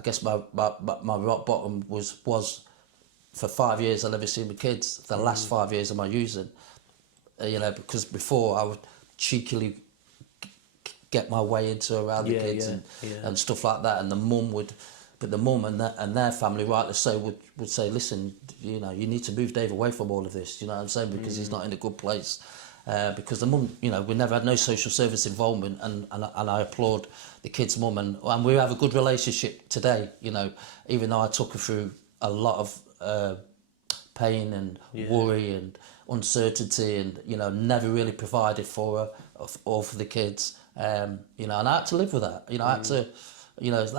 I guess my rock bottom was for 5 years I never seen my kids. The last 5 years of my using, because before I would cheekily get my way into around the kids and stuff like that, and the mum and their family, rightly so, would say, listen, you need to move Dave away from all of this, you know what I'm saying, because he's not in a good place. Because the mum, we never had no social service involvement, and I applaud the kid's mum, and we have a good relationship today, even though I took her through a lot of pain and worry and uncertainty, and never really provided for her or for the kids, and I had to live with that. I had to,